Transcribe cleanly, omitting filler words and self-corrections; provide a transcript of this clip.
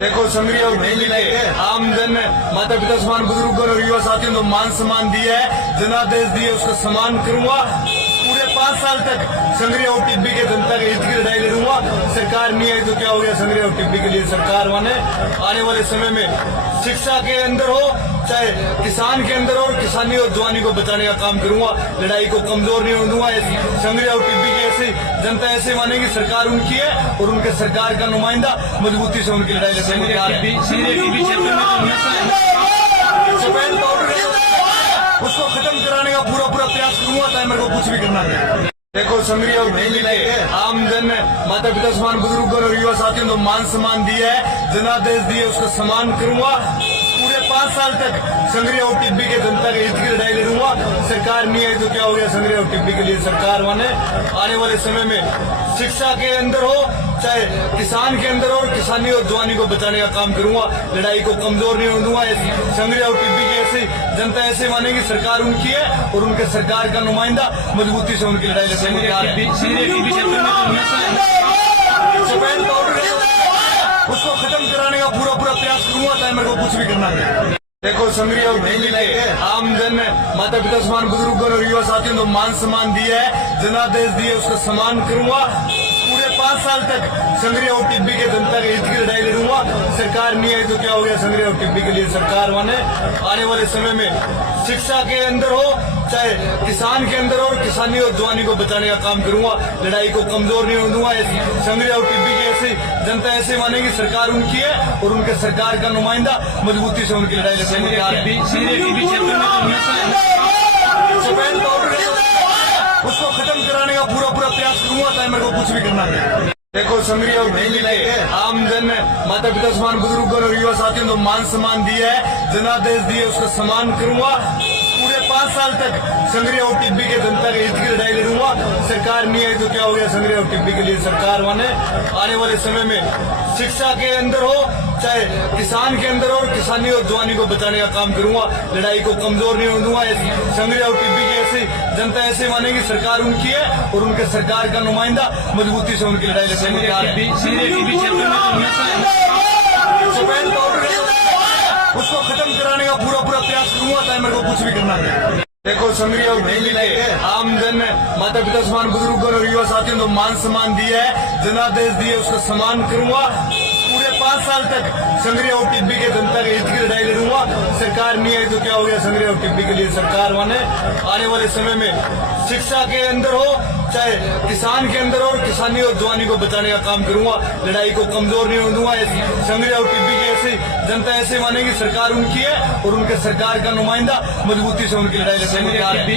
देखो संग्रह और के आमजन माता पिता समान बुजुर्गों और युवा साथियों को मान सम्मान दिया है, जनादेश दिए, उसका सम्मान करूंगा। पूरे 5 साल तक संग्रह और टिब्बी के जनता के हित की लड़ाई लड़ूंगा। सरकार नहीं आई तो क्या हो गया, संग्रह और टिब्बी के लिए सरकार बने। आने वाले समय में शिक्षा के अंदर हो चाहे किसान के अंदर हो, किसानी और जवानी को बचाने का काम करूंगा। लड़ाई को कमजोर नहीं होने दूंगा। संग्रह और टिब्बी की ऐसी जनता ऐसे मानेगी सरकार उनकी है और उनके सरकार का नुमाइंदा मजबूती से उनकी लड़ाई लड़ेंगे। उसको खत्म कराने का पूरा प्रयास करूंगा, चाहे मेरे को कुछ भी करना है। देखो संग्रह और के आमजन माता पिता समान बुजुर्गों और युवा साथियों को मान सम्मान दिया है, जनादेश दिए, उसका सम्मान करूंगा। पूरे 5 साल तक संग्रह और टिब्बी के जनता के हित की लड़ाई लड़ूंगा। सरकार नहीं आई तो क्या हो गया, संग्रह और टिब्बी के लिए सरकार बने। आने वाले समय में शिक्षा के अंदर हो चाहे किसान के अंदर हो, किसानी और जवानी को बचाने का काम करूंगा। लड़ाई को कमजोर नहीं होने दूंगा। संग्रह और टिब्बी की ऐसी जनता ऐसे मानेगी सरकार उनकी है और उनके सरकार का नुमाइंदा मजबूती से उनकी लड़ाई लड़ेंगे। उसको खत्म कराने का पूरा प्रयास करूंगा, चाहे मेरे को कुछ भी करना है। देखो संग्रह और के आमजन माता पिता समान बुजुर्गों और युवा साथियों को मान सम्मान दिया है, जनादेश दिए, उसका सम्मान करूंगा। पूरे 5 साल तक संग्रह और टिब्बी के जनता के हित की लड़ाई लड़ूंगा। सरकार नहीं आई तो क्या हो गया, संग्रह और टिब्बी के लिए सरकार बने। आने वाले समय में शिक्षा के अंदर हो चाहे किसान के अंदर हो, किसानी और जवानी को बचाने का काम करूंगा। लड़ाई को कमजोर नहीं होने दूंगा। संग्रह और टिब्बी की ऐसी जनता ऐसे मानेगी सरकार उनकी है और उनके सरकार का नुमाइंदा मजबूती से उनकी लड़ाई लड़ेंगे। उसको खत्म कराने का पूरा प्रयास करूंगा, चाहे मेरे को कुछ भी करना है। देखो संग्रह और के आमजन माता पिता समान बुजुर्गों और युवा साथियों को मान सम्मान दिया है, जनादेश दिए, उसका सम्मान करूंगा। पूरे 5 साल तक संग्रह और टिब्बी के जनता के हित की लड़ाई लड़ूंगा। सरकार नहीं आई तो क्या हो गया, संग्रह और टिब्बी के लिए सरकार बने। आने वाले समय में शिक्षा के अंदर हो चाहे किसान के अंदर हो, किसानी और जवानी को बचाने का काम करूंगा। लड़ाई को कमजोर नहीं होने दूंगा। संग्रह और टिब्बी की ऐसी जनता ऐसे मानेगी सरकार उनकी है और उनके सरकार का नुमाइंदा मजबूती से उनकी लड़ाई लड़ेंगे। उसको खत्म कराने का पूरा प्रयास करूंगा, चाहे मेरे को कुछ भी करना है। देखो संग्रह और के आमजन माता पिता समान बुजुर्गों और युवा साथियों को मान सम्मान दिया है, जनादेश दिए, उसका सम्मान करूंगा। पूरे 5 साल तक संग्रह और टिब्बी के जनता के हित की लड़ाई लड़ूंगा। सरकार नहीं आई तो क्या हो गया, संग्रह और टिब्बी के लिए सरकार बने। आने वाले समय में शिक्षा के अंदर हो चाहे किसान के अंदर हो, किसानी और जवानी को बचाने का काम करूंगा। लड़ाई को कमजोर नहीं होने दूंगा। संग्रह और टिब्बी की ऐसी जनता ऐसे मानेगी सरकार उनकी है और उनके सरकार का नुमाइंदा मजबूती से उनकी लड़ाई लड़ेंगे।